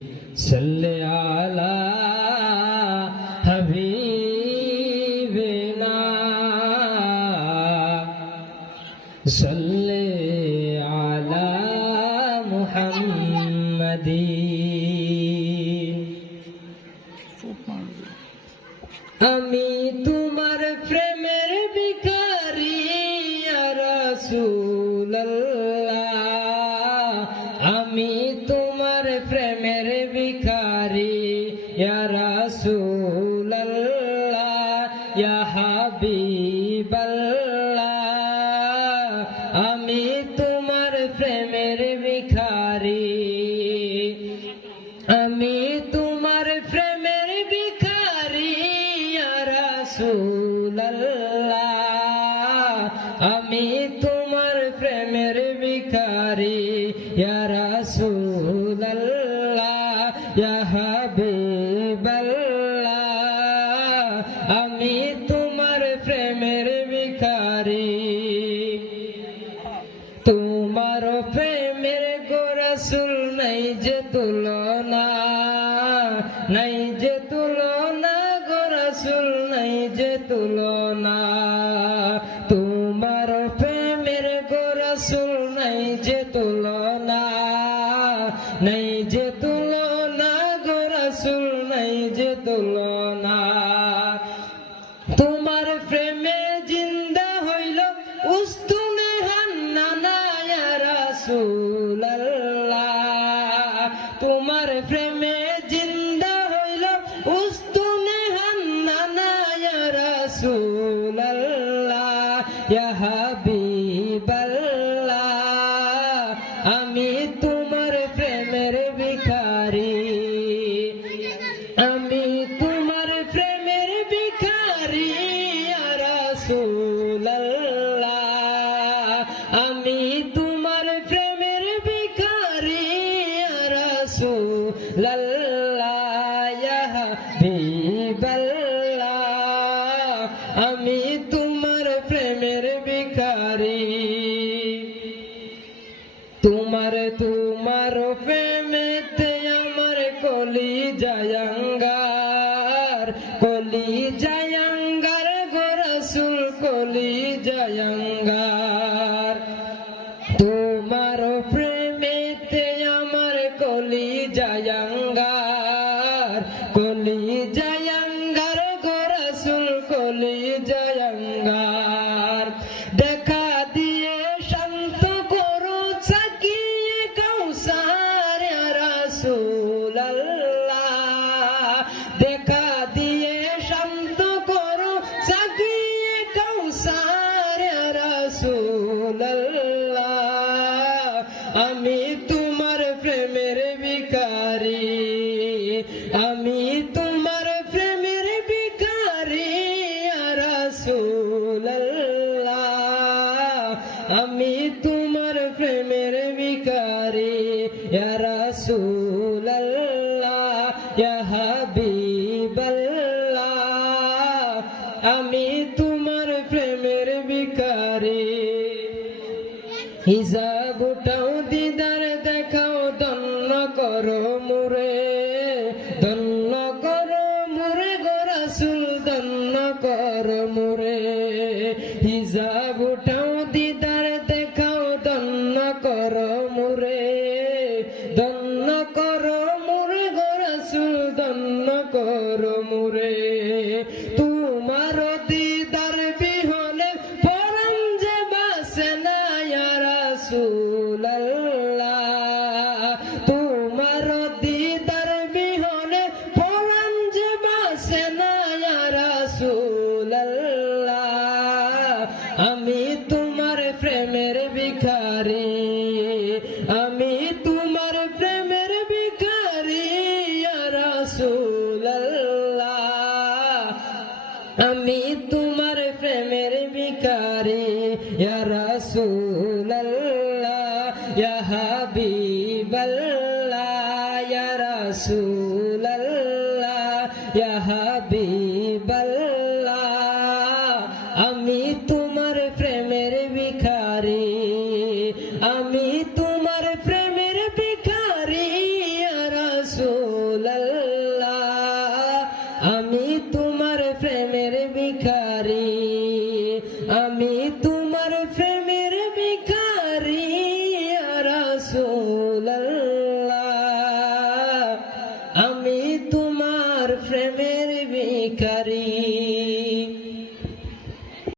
सल्ले आला हबीबना सल्ले आला मुहम्मदीन। আমি তোমার প্রেমের ভিখারি ইয়া রাসূলুল্লাহ, আমি তোমার প্রেমের ভিখারি ইয়া রাসূলুল্লাহ, ইয়া হাবিবাল্লাহ, আমি তোমার প্রেমের ভিখারি, আমি তোমার প্রেমের ভিখারি ইয়া রাসূলুল্লাহ, আমি তোমার প্রেমের ভিখারি ইয়া রাসূলুল্লাহ, ইয়া হাবিবাল্লাহ, আমি তোমার প্রেমের ভিখারি। তোমার প্রেমের গো রাসূল নাই যে তুলনা, নাই যে তুলনা গো রাসূল নাই যে তুলনা। তোমার প্রেমের গো রাসূল নাই যে তুলনা, নাই যে তুলনা গো রাসূল নাই যে তুলনা। তোমার প্রেমে জিন্দা হইল উস্তুনে হান্নানা ইয়া রাসূলুল্লাহ, তোমার প্রেমে জিন্দা হইল উস্তুনে হান্নানা ইয়া রাসূলুল্লাহ, ইয়া হাবিবাল্লাহ, আমি তোমার প্রেমের ভিখারি, আমি তোমার প্রেমের ভিখারি ইয়া রাসূলুল্লাহ, আমি তোমার প্রেমের ভিখারি ইয়া রাসূলুল্লাহ, ইয়া হাবিবাল্লাহ, আমি তোমার প্রেমের ভিখারি। তোমার তোমার প্রেমেতে আমার কলিজায় আঙ্গার, কলিজায় আঙ্গার গো রাসূল কলিজায় আঙ্গার। তোমার প্রেমেতে আমার কলিজায় আঙ্গার, কলিজায় আঙ্গার গো রাসূল কলিজায় আঙ্গার। দেখা দিয়ে শান্ত করো চাকিয়ে কাউসার ইয়া রাসূলুল্লাহ, দেখা দিয়ে শান্ত করো চাকিয়ে কাউসার ইয়া রাসূলুল্লাহ, আমি তোমার প্রেমের ভিখারি, আমি তোমার প্রেমের ভিখারি ইয়া রাসূলুল্লাহ, আমি তোমার প্রেমের ভিখারি ইয়া রাসূলুল্লাহ, ইয়া হাবিবাল্লাহ, আমি তোমার প্রেমের ভিখারি। হিজাব উঠাও দিদার দেখাও ধন্য করো মুরে, ধন্য করো মুরে গো রাসূল ধন্য করো মুরে। হিজাব উঠাও দিদার দেখাও ধন্য করো মুরে, ধন্য করো মুরে গো রাসূল ধন্য করো মুরে। তোমার দিদার বিহনে পরাণ যে বাসে না ইয়া রাসূলুল্লাহ, তোমার দিদার বিহনে পরাণ যে বাসে না ইয়া রাসূলুল্লাহ, আমি তোমার প্রেমের ভিখারি, আমি তোমার প্রেমের ভিখারি ইয়া রাসূলুল্লাহ, আমি তোমার প্রেমের ভিখারি ইয়া রাসূলুল্লাহ, ইয়া হাবিবাল্লাহ, ইয়া রাসূলুল্লাহ, ইয়া হাবিবাল্লাহ, আমি তোমার প্রেমের ভিখারি, আমি তোমার প্রেমের ভিখারি ইয়া রাসূল। ভিখারি আমি তোমার প্রেমের ভিখারি ইয়া রাসূলুল্লাহ আমি তোমার প্রেমের ভিখারি